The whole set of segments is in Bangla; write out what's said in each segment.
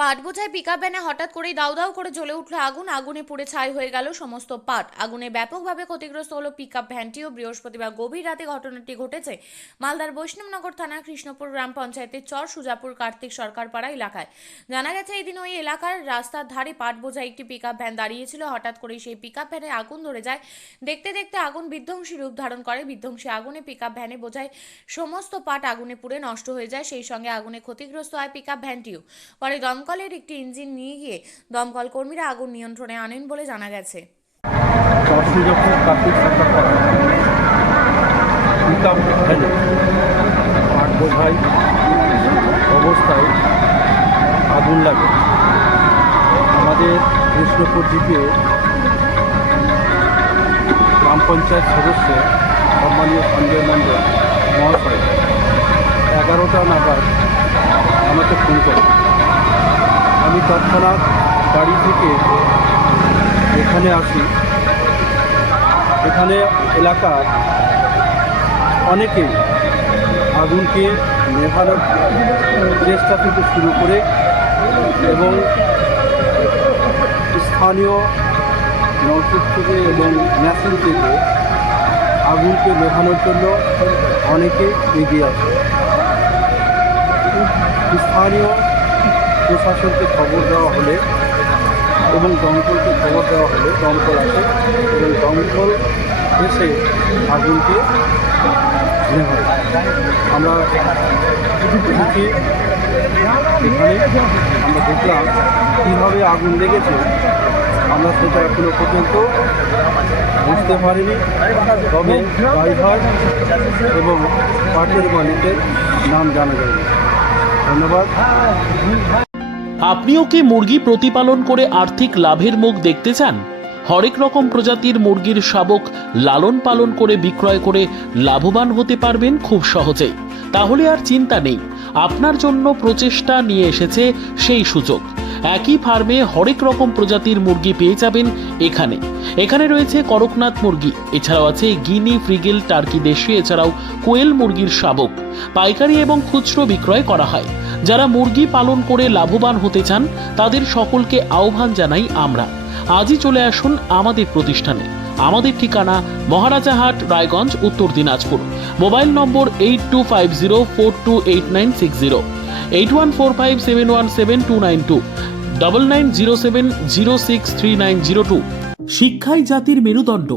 পাট বোঝাই পিকআপ ভ্যানে হঠাৎ করেই দাউ দাউ করে জ্বলে উঠল আগুন। আগুনে পুড়ে ছাই হয়ে গেল সমস্ত পাট। আগুনে ব্যাপকভাবে ক্ষতিগ্রস্ত হলো পিকআপ ভ্যানটিও। বৃহস্পতিবার গভীর রাতে ঘটনাটি ঘটেছে মালদার বৈষ্ণবনগর থানার কৃষ্ণপুর গ্রাম পঞ্চায়েতের চর সুজাপুর কার্তিক সরকার পাড়া এলাকায়। জানা গেছে এই দিন ওই এলাকার রাস্তার ধারে পাট বোঝাই একটি পিকআপ ভ্যান দাঁড়িয়েছিল। হঠাৎ করেই সেই পিকআপ ভ্যানে আগুন ধরে যায়। দেখতে দেখতে আগুন বিধ্বংসী রূপ ধারণ করে। বিধ্বংসী আগুনে পিকআপ ভ্যানে বোঝাই সমস্ত পাট আগুনে পুড়ে নষ্ট হয়ে যায়। সেই সঙ্গে আগুনে ক্ষতিগ্রস্ত হয় পিকআপ ভ্যানটিও। পরে দমকলের একটি ইঞ্জিন নিয়ে গিয়ে দমকল কর্মীরা আগুন নিয়ন্ত্রণে আনেন বলে জানা গেছে। সুজাপুর কার্তিক সরকার পাড়া পিকআপ ভ্যানে পাট বোঝাই অবস্থায় আগুন লাগে। আমাদের কৃষ্ণপুর দ্বীপে গ্রাম পঞ্চায়েত সদস্য সম্মানীয় সঞ্জয় মণ্ডল মহাশয় 11টা নাগাদ আমাকে ফোন করে। আমি তৎক্ষণাৎ বাড়ি থেকে এখানে আসি। এখানে এলাকার অনেকেই আগুনকে নেভানোর চেষ্টা থেকে শুরু করে এবং স্থানীয় নলকূপ থেকে এবং মেশিন থেকে আগুনকে নেভানোর জন্য অনেকে এগিয়ে আসে। স্থানীয় প্রশাসনকে খবর দেওয়া হলে এবং দমকলকে খবর দেওয়া হলে দমকল আসে এবং দমকল এসে আগুনকে নেভায়। আমরা দেখি এখানে আমরা দেখলাম কীভাবে আগুন লেগেছে। আমরা সেটা এখনো পর্যন্ত বুঝতে পারিনি, তবে ড্রাইভার এবং পাটের মালিকের নাম জানা যায়নি। ধন্যবাদ। আপনিও কি মুরগি প্রতিপালন করে আর্থিক লাভের মুখ দেখতে চান? হরেক রকম প্রজাতির মুরগির শাবক লালন পালন করে বিক্রয় করে লাভবান হতে পারবেন খুব সহজেই। তাহলে আর চিন্তা নেই, আপনার জন্য প্রচেষ্টা নিয়ে এসেছে সেই সুযোগ। একই ফার্মে হরেক রকম প্রজাতির মুরগি পেয়ে যাবেন এখানে। এখানে রয়েছে করকনাথ মুরগি, এছাড়াও আছে গিনি, ফ্রিগেল, টার্কি দেশি, এছাড়াও কোয়েল মুরগির শাবক। পাইকারি এবং খুচরো বিক্রয় করা হয়। যারা মুরগি পালন করে লাভবান হতে চান তাদের সকলকে আহ্বান জানাই আমরা। আজই চলে আসুন আমাদের প্রতিষ্ঠানে। আমাদের ঠিকানা মহারাজাহাট, রায়গঞ্জ, উত্তর দিনাজপুর। মোবাইল নম্বর 8250428960, 8145717292, 9907063902। শিক্ষাই জাতির মেরুদণ্ড।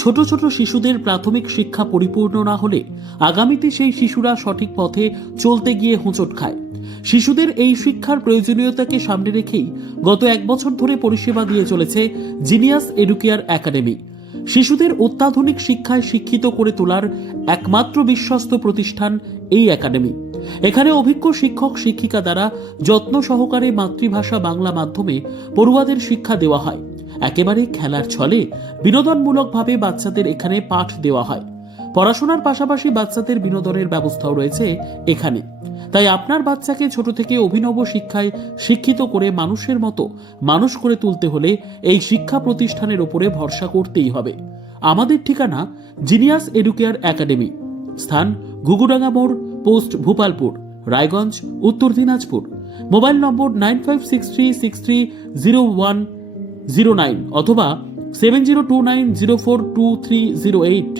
ছোট ছোট শিশুদের প্রাথমিক শিক্ষা পরিপূর্ণ না হলে আগামীতে সেই শিশুরা সঠিক পথে চলতে গিয়ে হোঁচট খায়। শিশুদের এই শিক্ষার প্রয়োজনীয়তাকে সামনে রেখেই গত 1 বছর ধরে পরিষেবা দিয়ে চলেছে জিনিয়াস এডুকেয়ার একাডেমি। শিশুদের অত্যাধুনিক শিক্ষায় শিক্ষিত করে তোলার একমাত্র বিশ্বস্ত প্রতিষ্ঠান এই একাডেমি। এখানে অভিজ্ঞ শিক্ষক শিক্ষিকা দ্বারা যত্ন সহকারে মাতৃভাষা বাংলা মাধ্যমে পড়ুয়াদের শিক্ষা দেওয়া হয়। একেবারে খেলার ছলে বিনোদনমূলকভাবে বাচ্চাদের এখানে পাঠ দেওয়া হয়। পড়াশোনার পাশাপাশি বাচ্চাদের বিনোদনের ব্যবস্থাও রয়েছে এখানে। তাই আপনার বাচ্চাকে ছোট থেকে অভিনব শিক্ষায় শিক্ষিত করে মানুষের মতো মানুষ করে তুলতে হলে এই শিক্ষা প্রতিষ্ঠানের উপরে ভরসা করতেই হবে। আমাদের ঠিকানা জিনিয়াস এডুকেয়ার একাডেমি, স্থান ঘুঘুডাঙ্গা মোড়, পোস্ট ভূপালপুর, রায়গঞ্জ, উত্তর দিনাজপুর। মোবাইল নম্বর 9563630109 অথবা 7029042308।